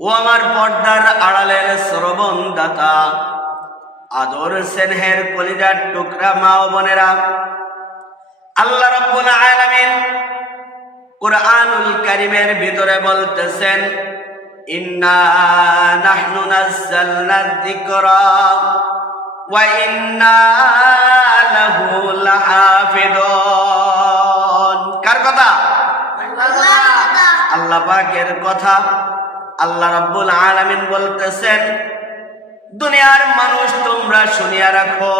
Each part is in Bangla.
ও আমার পর্দার আড়ালের শ্রবণদাতা, আদর স্নেহের কলিজার টুকরা মা ও বোনেরা, আল্লাহ রাব্বুল আলামিন কুরআনুল কারীমের ভিতরে বলতেছেন, ইন্না নাহনু নাযালনা যিকরা ওয়া ইন্না লাহু লাহাফিজুন। কার কথা? আল্লাহ পাকের কথা। আল্লাহ রাব্বুল আলামিন বলতেছেন, দুনিয়ার মানুষ তোমরা শুনিয়া রাখো,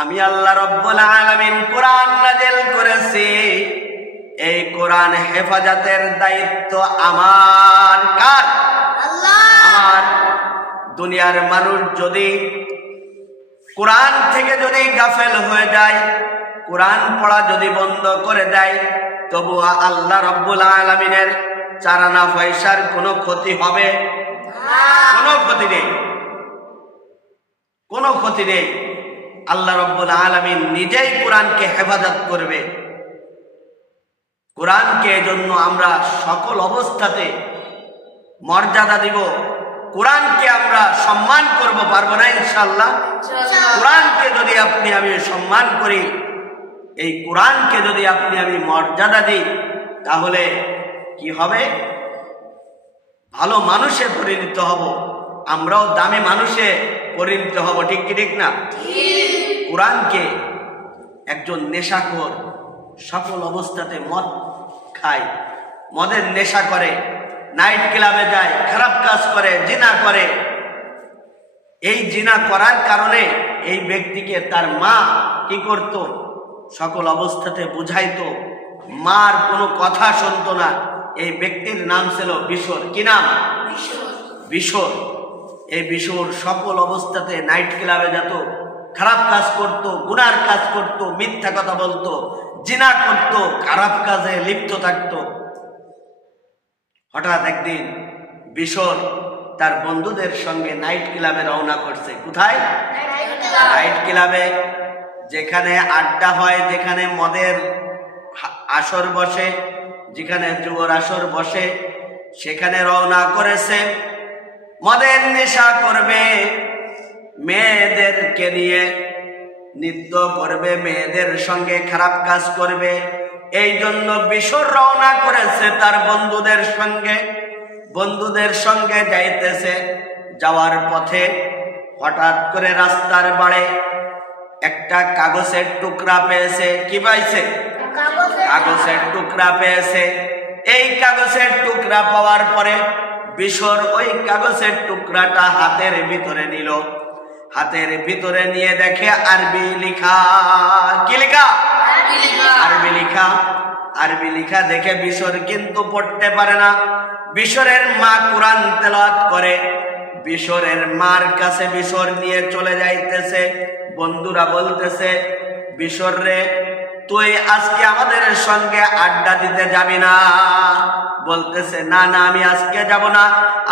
আমি আল্লাহ রাব্বুল আলামিন কোরআন নাযিল করেছি। এই কোরআন হেফাজতের দায়িত্ব আমার। কার? আল্লাহ। আমার। দুনিয়ার মানুষ যদি কোরআন থেকে যদি গাফেল হয়ে যায়, কোরআন পড়া যদি বন্ধ করে দেয়, তবু আল্লাহ রাব্বুল আলামিনের চারানা পয়সার কোনো ক্ষতি হবে? কোনো ক্ষতি নেই, কোনো ক্ষতি নেই। আল্লাহ রাব্বুল আলামিন নিজেই কোরআনকে হেফাজত করবে। কোরআনকে এজন্য আমরা সকল অবস্থাতে মর্যাদা দিব, কোরআনকে আমরা সম্মান করব। পারবো না ইনশাআল্লাহ? কোরআনকে যদি আপনি আমি সম্মান করি, এই কোরআনকে যদি আপনি আমি মর্যাদা দিই, তাহলে কি হবে? ভালো মানুষে পরিণত হব, আমরাও দামি মানুষে পরিণত হব। ঠিক কি ঠিক না? কোরআনকে একজন নেশাখোর সকল অবস্থাতে মদ খায়, মদের নেশা করে, নাইট ক্লাবে যায়, খারাপ কাজ করে, জিনা করে। এই জিনা করার কারণে এই ব্যক্তিকে তার মা কি করত? সকল অবস্থাতে বুঝাইতো, মার কোনো কথা শুনতো না। এই ব্যক্তির নাম ছিল বিশর। কি নাম? বিশর। এই বিশর সকল অবস্থাতে নাইট ক্লাবে যেত, খারাপ কাজ করত, গুনার কাজ করত, মিথ্যা কথা বলতো, জিনা করত, খারাপ কাজে লিপ্ত থাকত। হঠাৎ একদিন বিশর তার বন্ধুদের সঙ্গে নাইট ক্লাবে রওনা করছে। কোথায়? নাইট ক্লাবে, যেখানে আড্ডা হয়, যেখানে মদের আসর বসে, যেখানে জুয়ার আসর বসে, সেখানে রওনা করেছে। মদের নেশা করবে, মেয়েদেরকে নিয়ে নৃত্য করবে, মেয়েদের সঙ্গে খারাপ কাজ করবে। এই জন্য বিশর রওনা করেছে তার বন্ধুদের সঙ্গে। বন্ধুদের সঙ্গে যাইতেছে, যাওয়ার পথে হঠাৎ করে রাস্তার বাড়ে একটা কাগজের টুকরা পেয়েছে। কি পাইছে? কাগজের টুকরা পেয়েছে। এই কাগজের টুকরা পাওয়ার পরে বিশর ওই কাগজের টুকরাটা হাতের ভিতরে নিল। হাতের ভিতরে নিয়ে দেখে আরবি লিখা। কি লেখা? আরবি লিখা। আরবি লিখা দেখে বিশর কিন্তু পড়তে পারে না। বিশরের মা কোরআন তেলাওয়াত করে। বিশরের মার কাছে বিশর নিয়ে চলে যাইতেছে। বন্ধুরা বলতেছে, বিশর রে, তুই আজকে আমাদের সঙ্গে আড্ডা দিতে যাবি না? বলতেছে, না না, আমি আজকে যাব না।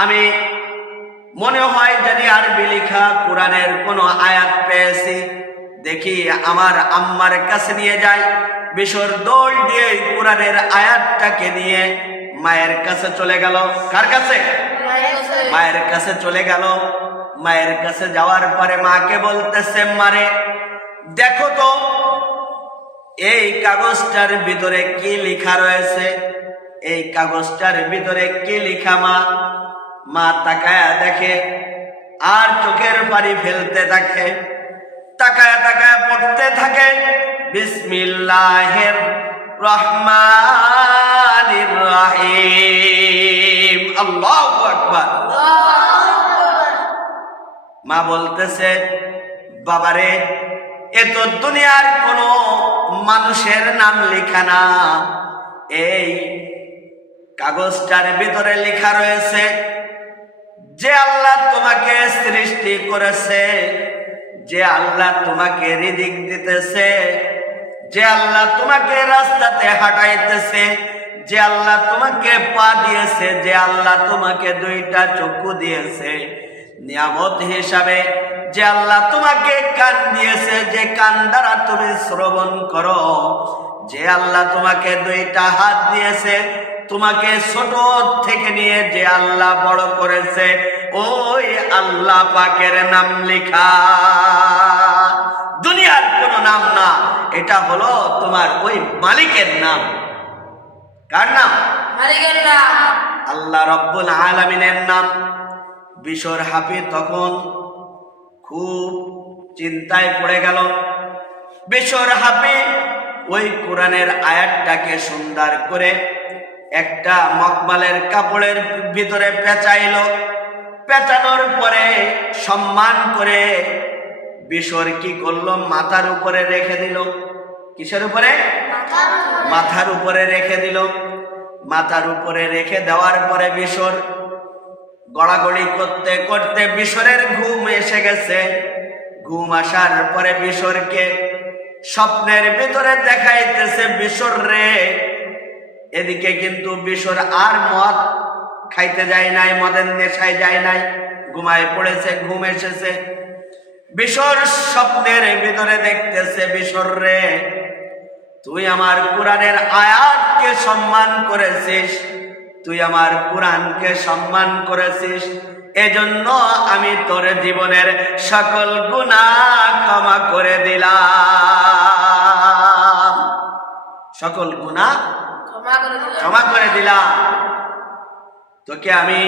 আমি মনে হয় যদি আরবি লিখা কোরআনের কোনো আয়াত পেয়েছি, দেখি আমার আম্মার কাছে নিয়ে যাই। বিশর দৌড় দিয়ে কোরআনের আয়াতটাকে নিয়ে মায়ের কাছে চলে গেল। কার কাছে? মায়ের কাছে চলে গেল। মায়ের কাছে যাওয়ার পরে মাকে বলতেছে, মারে দেখো তো এই কাগজটার ভিতরে কি লেখা রয়েছে, এই কাগজটার ভিতরে কি লেখা। মা তাকায়া দেখে আর চোখের পানি ফেলতে থাকে, তাকায়া তাকায়া পড়তে থাকে, বিসমিল্লাহির রহমানির রহিম। আল্লাহু আকবার। মা বলতেছে, বাবারে, এ তো দুনিয়ার কোনো মানুষের নাম লেখা না। এই কাগজটার ভিতরে লেখা রয়েছে, যে আল্লাহ তোমাকে সৃষ্টি করেছে, যে আল্লাহ তোমাকে রিজিক দিতেছে, যে আল্লাহ তোমাকে রাস্তাতে হাঁটাইতেছে, যে আল্লাহ তোমাকে পা দিয়েছে, যে আল্লাহ তোমাকে দুইটা চক্ষু দিয়েছে নিয়ামত হিসাবে, যে আল্লাহ তোমাকে কান দিয়েছে, যে কান দ্বারা তুমি শ্রবণ করো, যে আল্লাহ তোমাকে দুইটা হাত দিয়েছে, তোমাকে ছোট থেকে নিয়ে যে আল্লাহ বড় করেছে ওই আল্লাহ পাকের নাম লেখা, দুনিয়ার কোনো নাম না, এটা হলো তোমার ওই মালিকের নাম। কার নাম? মালিকের নাম, আল্লাহ রব্বুল আলামিনের নাম। বিশর হাফি তখন খুব চিন্তায় পড়ে গেল। বিশর হাফি ওই কোরআনের আয়াতটাকে সুন্দর করে একটা মকমালের কাপড়ের ভিতরে পেঁচাইল। পেঁচানোর পরে সম্মান করে বিশর কি করলো, মাথার উপরে রেখে দিল। কিসের উপরে? মাথার উপরে রেখে দিল। মাথার উপরে রেখে দেওয়ার পরে বিশর গড়াগড়ি করতে করতে বিশরের ঘুম এসে গেছে। ঘুম আসার পরে বিশরকে স্বপ্নের ভিতরে দেখাইতেছে বিশর রে। এদিকে কিন্তু বিশর আর মদ খাইতে যায় নাই, মদের নেশায় যায় নাই, ঘুমায় পড়েছে, ঘুম এসেছে। বিশর স্বপ্নের ভিতরে দেখতেছে, বিশর রে তুই আমার কোরআনের আয়াতকে সম্মান করেছিস, তুই আমার কোরআনকে সম্মান করেছিস, এজন্য আমি তোর জীবনের সকল গুনাহ ক্ষমা করে দিলাম, সকল গুনাহ ক্ষমা করে দিলাম। তোকে আমি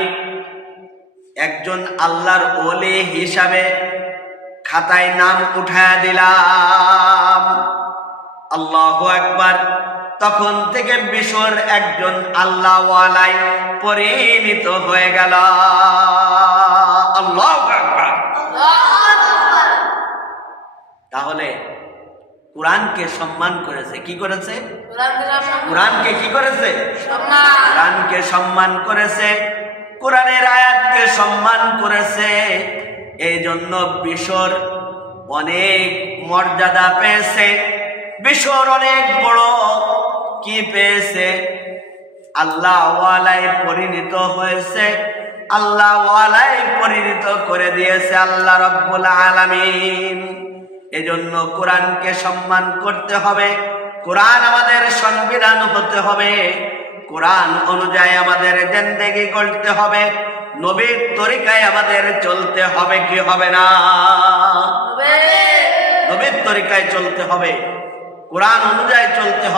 একজন আল্লাহর ওলি হিসাবে খাতায় নাম উঠায়া দিলাম। আল্লাহু আকবার। তখন থেকে বিশর একজন আল্লাহওয়ালাই পরিণত হয়ে গেল। আল্লাহু আকবার। তাহলে কোরআনকে সম্মান করেছে, কি করেছে? কোরআনকে কি করেছে? কোরআনকে সম্মান করেছে, কোরআনের আয়াতকে সম্মান করেছে। এই জন্য বিশর অনেক মর্যাদা পেয়েছে, বিশর অনেক বড় কি পেয়েছে, আল্লাহ ওয়ালাই পরিণত হয়েছে, আল্লাহ ওয়ালাই পরিণত করে দিয়েছে আল্লাহ রব্বুল আলামিন। এজন্য কোরআনকে সম্মান করতে হবে, কোরআন আমাদের সংবিধান হতে হবে, কোরআন অনুযায়ী আমাদের জিন্দেগি গড়তে হবে, নবীর তরিকায় আমাদের চলতে হবে, কি হবে না? নবীর তরিকায় চলতে হবে, কোরআন অনুযায়ী চলতে হবে।